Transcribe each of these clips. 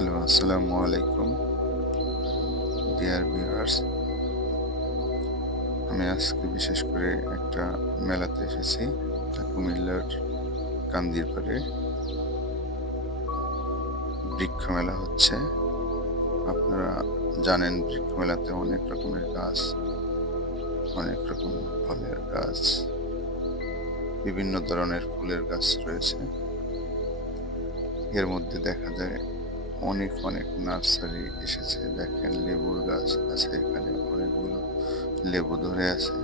Hello, আসসালামু আলাইকুম dear viewers. আমি আজকে বিশেষ করে একটা মেলাতে এসেছি। এটা কুমিল্লার কান্দিরপাড়ে বৃক্ষ মেলা হচ্ছে। আপনারা জানেন বৃক্ষ মেলাতে অনেক রকমের গাছ, অনেক রকম ফলের গাছ, বিভিন্ন ধরনের ফুলের গাছ রয়েছে। এর মধ্যে দেখা যায় অনেক অনেক নার্সারি এসেছে। দেখেন লেবুর গাছ আছে, এখানে অনেকগুলো লেবু ধরে আছে।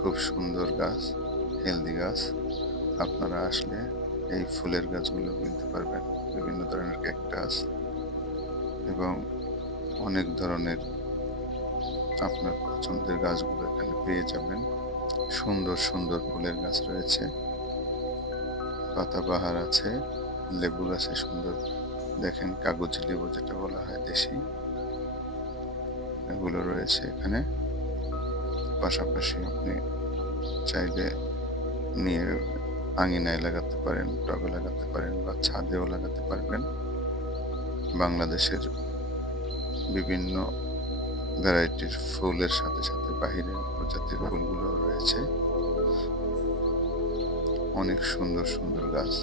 খুব সুন্দর গাছ, হেলদি গাছ। আপনারা আসলে এই ফুলের গাছগুলো কিনতে পারবেন। বিভিন্ন ধরনের ক্যাকটাস এবং অনেক ধরনের আপনার পছন্দের গাছগুলো এখানে পেয়ে যাবেন। সুন্দর সুন্দর ফুলের গাছ রয়েছে, পাতাবাহার আছে, লেবু গাছে সুন্দর দেখেন কাগজি লেবু যেটা বলা হয় দেশি, এগুলো রয়েছে এখানে। পাশাপাশি আপনি চাইলে নিয়ে আঙিনায় লাগাতে পারেন, টবে লাগাতে পারেন বা ছাদেও লাগাতে পারবেন। বাংলাদেশের বিভিন্ন ভ্যারাইটির ফুলের সাথে সাথে বাহিরের প্রজাতির ফুলগুলো রয়েছে। অনেক সুন্দর সুন্দর গাছ।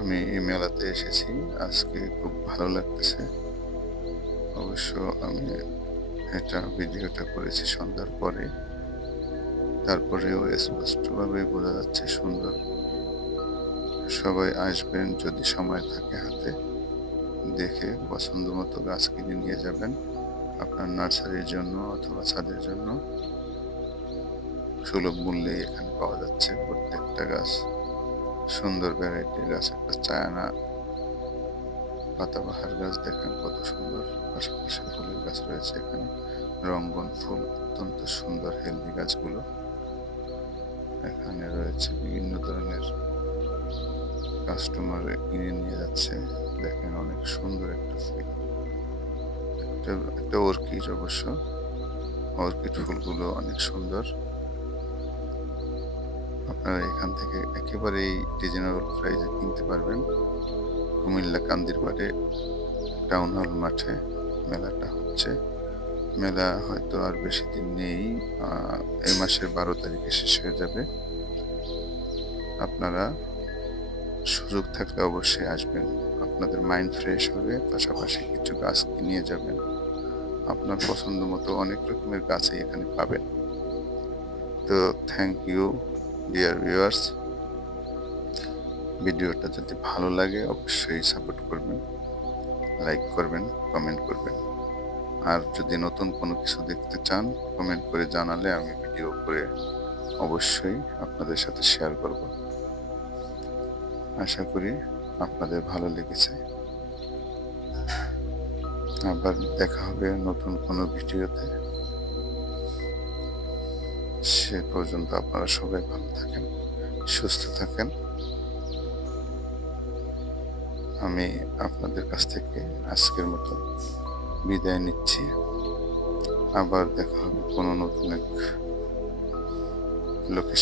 আমি এই মেলাতে এসেছি, আজকে খুব ভালো লাগতেছে। অবশ্য আমি ভিডিওটা করেছি সন্ধ্যার পরে, তারপরেও স্পষ্টভাবে বোঝা যাচ্ছে সুন্দর। সবাই আসবেন যদি সময় থাকে হাতে, দেখে পছন্দ মতো গাছ কিনে নিয়ে যাবেন আপনার নার্সারির জন্য অথবা ছাদের জন্য। সুলভ মূল্যে এখানে পাওয়া যাচ্ছে প্রত্যেকটা গাছ। সুন্দর ভ্যারাইটির গাছ, একটা চায়না পাতাবাহার গাছ দেখেন কত সুন্দর। পাশাপাশি ফুলের গাছ রয়েছে এখানে, রঙ্গন ফুল, অত্যন্ত সুন্দর হেলদি গাছগুলো। এখানে রয়েছে বিভিন্ন ধরনের, কাস্টমার কিনে নিয়ে যাচ্ছে। দেখেন অনেক সুন্দর একটা ফুল, একটা অর্কিড। অবশ্য অর্কিড ফুলগুলো অনেক সুন্দর। আপনারা এখান থেকে একেবারেই রিজনেবল প্রাইসে কিনতে পারবেন। কুমিল্লা কান্দিরপাড়ে টাউন হল মাঠে মেলাটা হচ্ছে। মেলা হয়তো আর বেশি দিন নেই, এই মাসের 12 তারিখে শেষ হয়ে যাবে। আপনারা সুযোগ থাকলে অবশ্যই আসবেন, আপনাদের মাইন্ড ফ্রেশ হবে, পাশাপাশি কিছু গাছ নিয়ে যাবেন। আপনার পছন্দ মতো অনেক রকমের গাছই এখানে পাবেন। তো থ্যাংক ইউ ডিয়ার ভিউয়ার্স। ভিডিওটা যদি ভালো লাগে অবশ্যই সাপোর্ট করবেন, লাইক করবেন, কমেন্ট করবেন। আর যদি নতুন কোনো কিছু দেখতে চান কমেন্ট করে জানালে আমি ভিডিও করে অবশ্যই আপনাদের সাথে শেয়ার করব। আশা করি আপনাদের ভালো লেগেছে। আবার দেখা হবে নতুন কোনো ভিডিওতে। সে পর্যন্ত আপনারা সবাই ভালো থাকেন, সুস্থ থাকেন। আমি আপনাদের কাছ থেকে আজকের মতো বিদায় নিচ্ছি। আবার দেখা হবে কোনো নতুন এক লোকেশন।